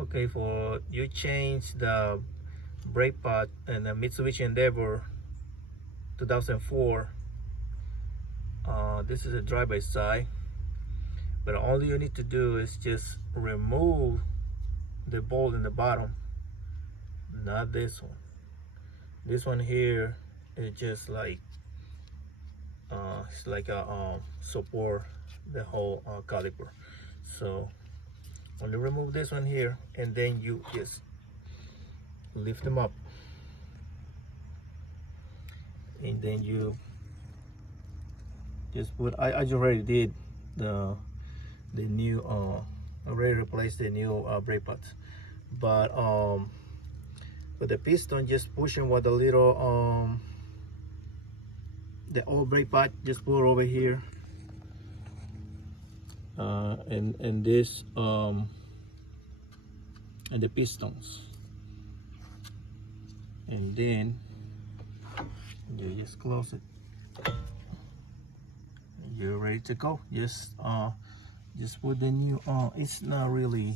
Okay, for you change the brake pad in the Mitsubishi Endeavor 2004. This is a drive-by side, but all you need to do is just remove the bolt in the bottom, not this one. This one here is just like it's like a support the whole caliper. So only remove this one here, and then you just lift them up, and then you just put. I just already did the new already replaced the new brake pads, but with the piston, just pushing with the little the old brake pad, just put it over here, and this and the pistons, and then you just close it. You're ready to go. Just put the new it's not really